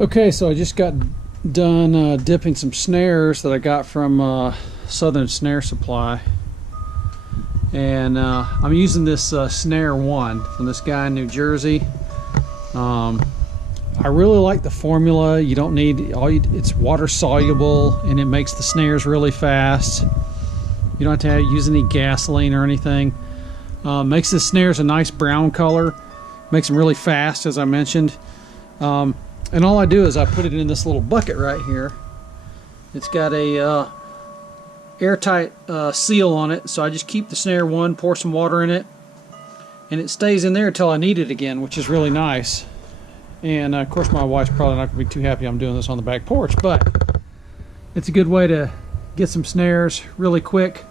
Okay, so I just got done dipping some snares that I got from Southern Snare Supply, and I'm using this snare 1 from this guy in New Jersey. I really like the formula. You don't need it's water soluble, and it makes the snares really fast. You don't have to use any gasoline or anything. Makes the snares a nice brown color, makes them really fast, as I mentioned. And all I do is I put it in this little bucket right here. It's got a airtight seal on it, so I just keep the snare 1, pour some water in it, and it stays in there until I need it again, which is really nice. And of course my wife's probably not going to be too happy I'm doing this on the back porch, but it's a good way to get some snares really quick,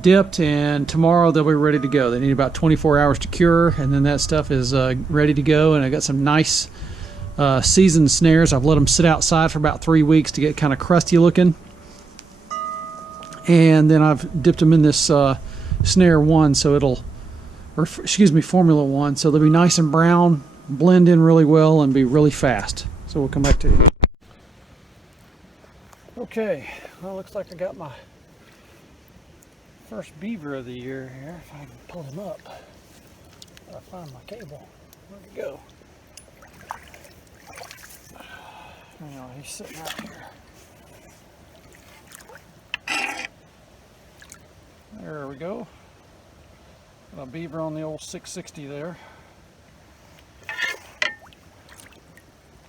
dipped, and tomorrow they'll be ready to go. They need about 24 hours to cure, and then that stuff is ready to go. And I got some nice seasoned snares. I've let them sit outside for about 3 weeks to get kind of crusty looking, and then I've dipped them in this snare 1, so it'll, or excuse me, Formula 1, so they'll be nice and brown, blend in really well, and be really fast. So we'll come back to you. Okay, well, it looks like I got my first beaver of the year here. If I can pull him up, I'll find my cable. Where'd it go? Anyway, he's sitting out here. There we go. Got a beaver on the old 660 there.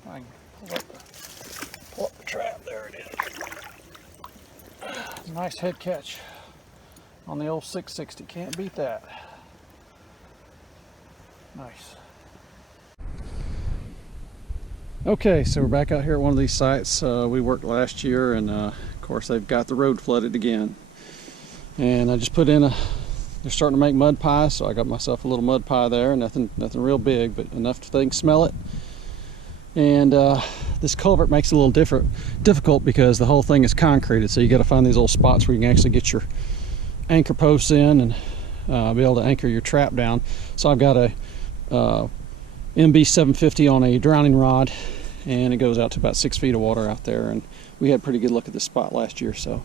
I can pull up the trap. There it is. Nice head catch on the old 660. Can't beat that. Nice. Okay, so we're back out here at one of these sites we worked last year, and of course they've got the road flooded again. And I just put in they're starting to make mud pies, so I got myself a little mud pie there. Nothing real big, but enough to think smell it. And this culvert makes it a little difficult because the whole thing is concreted, so you got to find these little spots where you can actually get your anchor posts in and be able to anchor your trap down. So I've got a MB 750 on a drowning rod, and it goes out to about 6 feet of water out there. And we had a pretty good look at this spot last year, so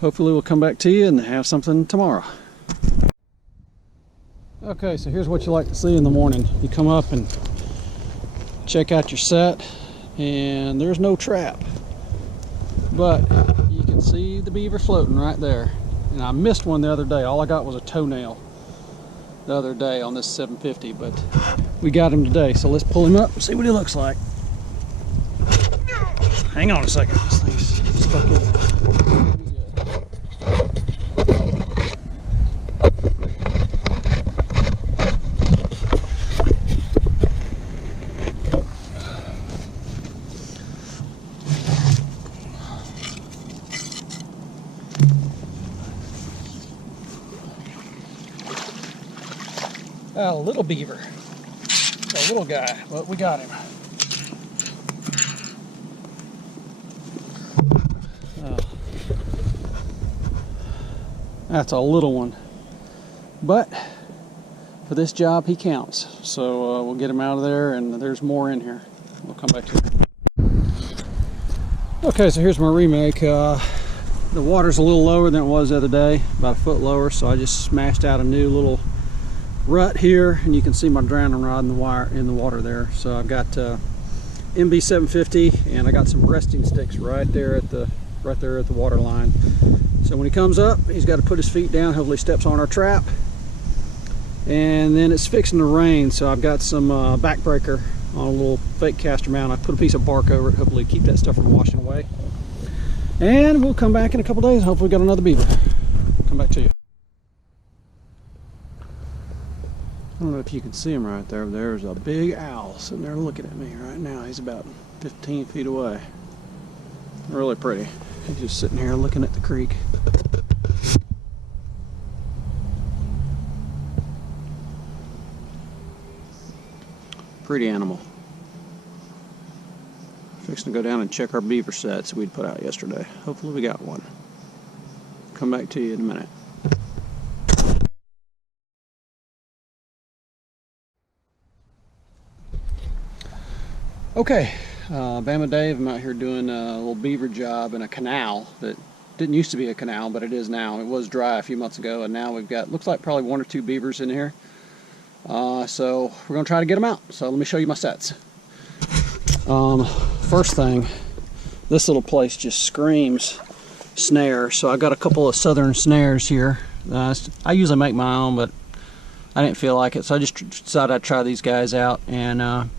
hopefully we'll come back to you and have something tomorrow. Okay, so here's what you like to see in the morning. You come up and check out your set, and there's no trap, but you can see the beaver floating right there. And I missed one the other day. All I got was a toenail the other day on this 750, but we got him today. So let's pull him up and see what he looks like. Hang on a second. This thing's stuck in there. A little beaver, a little guy, but we got him. That's a little one, but for this job he counts. So we'll get him out of there, and there's more in here. We'll come back to it. Okay, so here's my remake. The water's a little lower than it was the other day, about a foot lower, so I just smashed out a new little rut here, and you can see my drowning rod in the water there. So I've got MB 750, and I got some resting sticks right there at the water line. So when he comes up, he's got to put his feet down. Hopefully steps on our trap, and then it's fixing to rain, so I've got some backbreaker on a little fake caster mount. I put a piece of bark over it, hopefully keep that stuff from washing away. And we'll come back in a couple days. Hopefully we got another beaver. Come back to you. I don't know if you can see him right there. There's a big owl sitting there looking at me right now. He's about 15 feet away. Really pretty. He's just sitting here looking at the creek. Pretty animal. Fixing to go down and check our beaver sets we'd put out yesterday. Hopefully we got one. Come back to you in a minute. Okay, Bama Dave, I'm out here doing a little beaver job in a canal that didn't used to be a canal, but it is now. It was dry a few months ago, and now we've got, looks like probably 1 or 2 beavers in here. So we're going to try to get them out. So let me show you my sets. First thing, this little place just screams snare. So I've got a couple of southern snares here. I usually make my own, but I didn't feel like it, so I just decided I'd try these guys out. And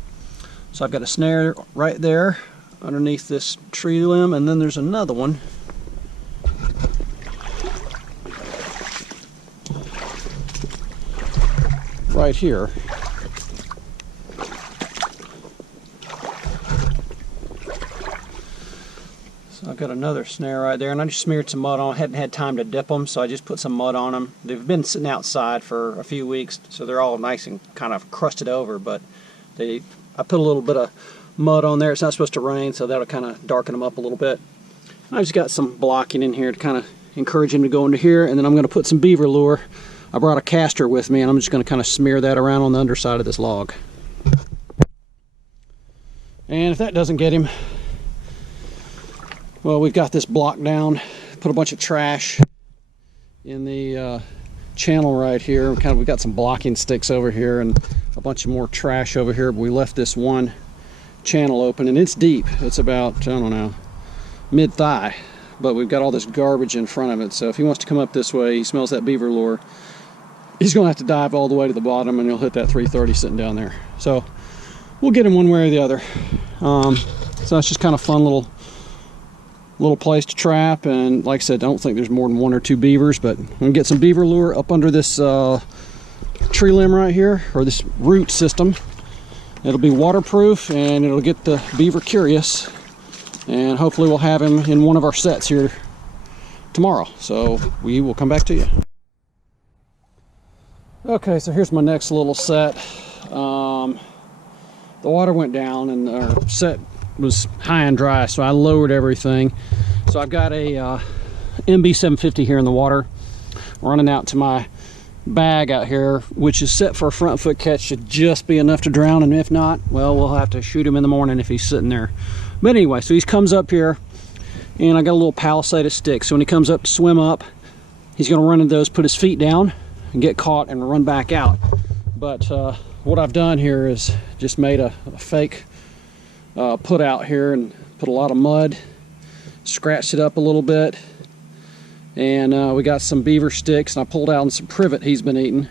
so I've got a snare right there underneath this tree limb, and then there's another one right here. So I've got another snare right there, and I just smeared some mud on. I hadn't had time to dip them, so I just put some mud on them. They've been sitting outside for a few weeks, so they're all nice and kind of crusted over, but I put a little bit of mud on there. It's not supposed to rain, so that'll kind of darken them up a little bit. I just got some blocking in here to kind of encourage them to go into here, and then I'm going to put some beaver lure. I brought a caster with me, and I'm just going to kind of smear that around on the underside of this log. And if that doesn't get him, well, we've got this block down, put a bunch of trash in the channel right here. We've got some blocking sticks over here and a bunch of more trash over here, but we left this one channel open, and it's deep. It's about, I don't know, mid-thigh, but we've got all this garbage in front of it. So if he wants to come up this way, he smells that beaver lure, he's going to have to dive all the way to the bottom, and he'll hit that 330 sitting down there. So we'll get him one way or the other. So it's just kind of fun little place to trap, and like I said, I don't think there's more than 1 or 2 beavers, but I'm going to get some beaver lure up under this tree limb right here, or this root system. It'll be waterproof, and it'll get the beaver curious, and hopefully we'll have him in one of our sets here tomorrow. So we will come back to you. Okay, so here's my next little set. The water went down, and our set was high and dry, so I lowered everything. So I've got a MB 750 here in the water, running out to my bag out here, which is set for a front foot catch. Should just be enough to drown, and if not, well, we'll have to shoot him in the morning if he's sitting there. But anyway, so he comes up here, and I got a little palisade of sticks. So when he comes up to swim up, he's going to run into those, put his feet down, and get caught and run back out. But what I've done here is just made a fake put out here, and put a lot of mud, scratched it up a little bit, and we got some beaver sticks, and I pulled out some privet he's been eating.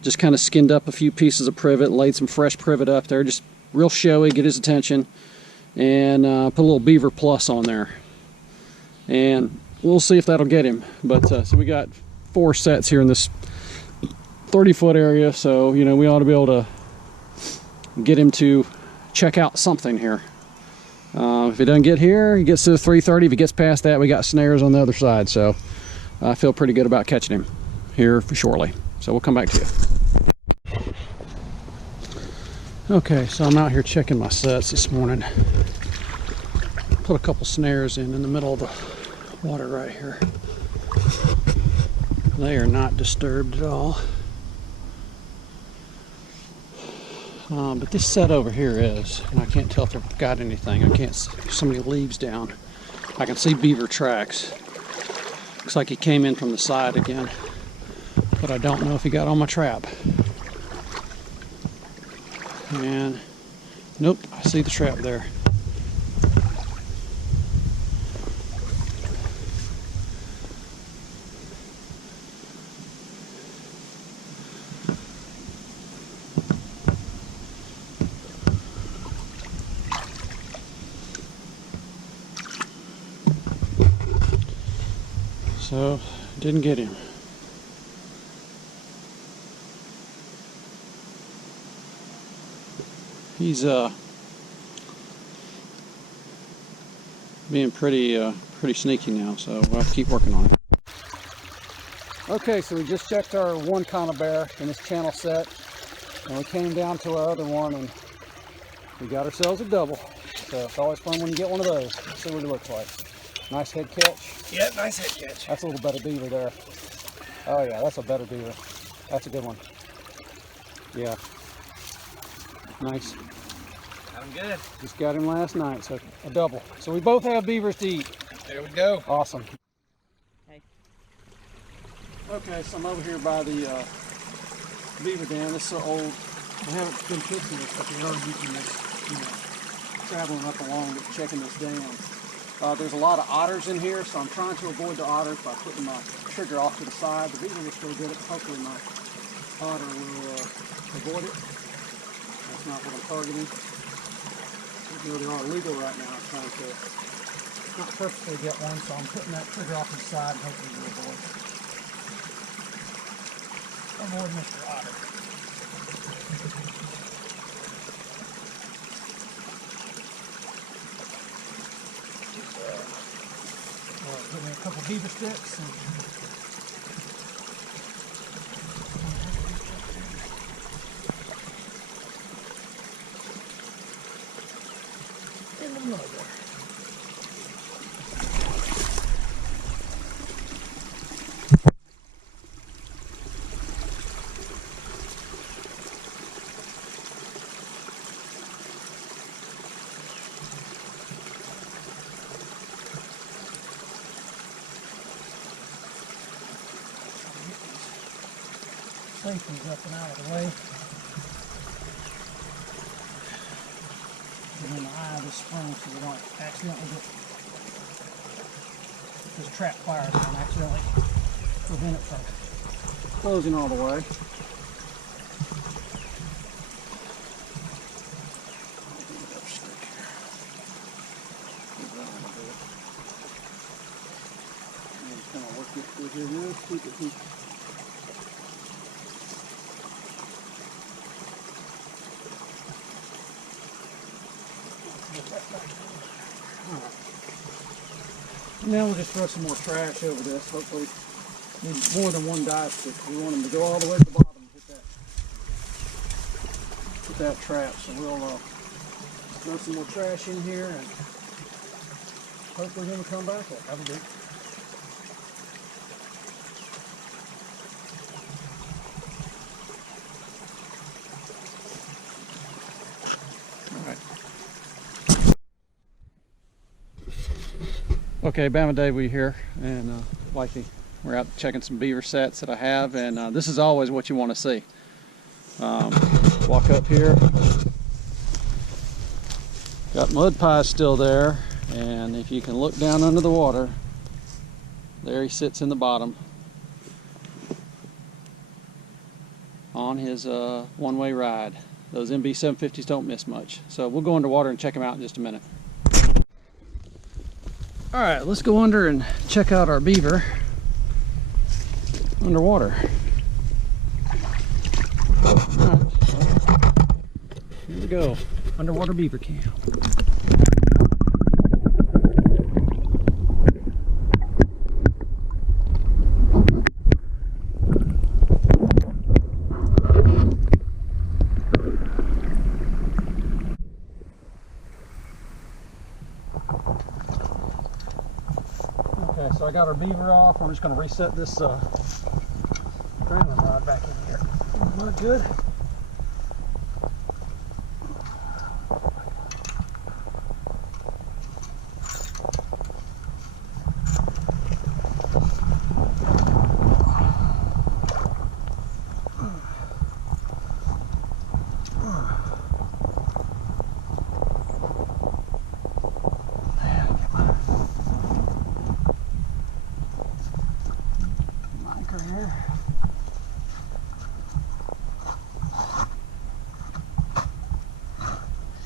Just kind of skinned up a few pieces of privet, laid some fresh privet up there, just real showy, get his attention, and put a little beaver plus on there, and we'll see if that'll get him. But so we got 4 sets here in this 30-foot area, so you know, we ought to be able to get him to check out something here. If he doesn't get here, he gets to the 330. If he gets past that, we got snares on the other side, so I feel pretty good about catching him here for shortly. So we'll come back to you. Okay, so I'm out here checking my sets this morning. Put a couple snares in the middle of the water right here. They are not disturbed at all. But this set over here is, and I can't tell if they've got anything. I can't see so many leaves down. I can see beaver tracks. Looks like he came in from the side again, but I don't know if he got on my trap. And nope, I see the trap there. So, didn't get him. He's being pretty sneaky now, so we'll have to keep working on it. Okay, so we just checked our one conibear in this channel set, and we came down to our other one, and we got ourselves a double. So it's always fun when you get one of those. Let's see what he looks like. Nice head catch. Yeah, nice head catch. That's a little better beaver there. Oh yeah, that's a better beaver. That's a good one. Yeah. Nice. I I'm good. Just got him last night, so a double. So we both have beavers to eat. There we go. Awesome. Hey. Okay, so I'm over here by the beaver dam. This is so old. I haven't been fixing this, but they are using this, traveling up along, checking this dam. There's a lot of otters in here, so I'm trying to avoid the otters by putting my trigger off to the side. The beaver will still get it. Hopefully my otter will avoid it. That's not what I'm targeting. Even though they are illegal right now, I'm trying to not purposely get one, so I'm putting that trigger off to the side and hopefully we'll avoid Mr. Otter. Put in a couple beaver sticks and in the mud there. Safety's up and out of the way. Get in the eye of this spring so we don't accidentally get this trap fire and accidentally prevent it from closing all the way. Kind of work it through here, keep it. Now we'll just throw some more trash over this. Hopefully, need more than one dive stick. We want them to go all the way to the bottom and hit that trap. So we'll throw some more trash in here and hopefully he'll come back. Have a good. Okay, Bama Dave, we here, and we're out checking some beaver sets that I have, and this is always what you want to see. Walk up here, got mud pies still there, and if you can look down under the water, there he sits in the bottom on his one-way ride. Those MB 750s don't miss much, so we'll go underwater and check him out in just a minute. All right, let's go under and check out our beaver underwater. All right, here we go, underwater beaver camp. So I got our beaver off. I'm just going to reset this trailing rod back in here. Not good.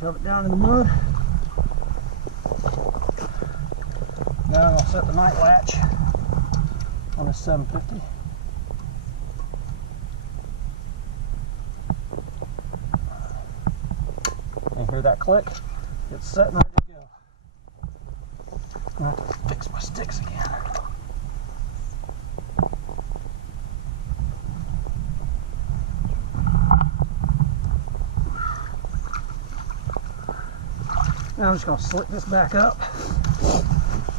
Shove it down in the mud. Now I'll set the night latch on this 750. And hear that click? It's set and ready to go. I have to fix my sticks again. Now I'm just going to slick this back up,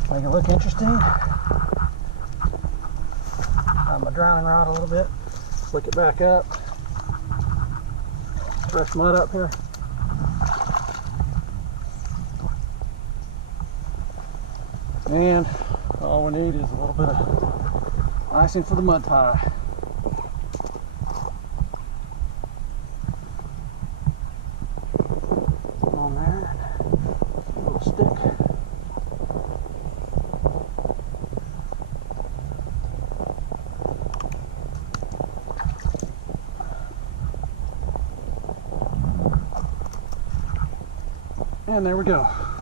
make it look interesting. Have my drowning rod a little bit, slick it back up, fresh mud up here. And all we need is a little bit of icing for the mud pie. On there, a little stick. And there we go.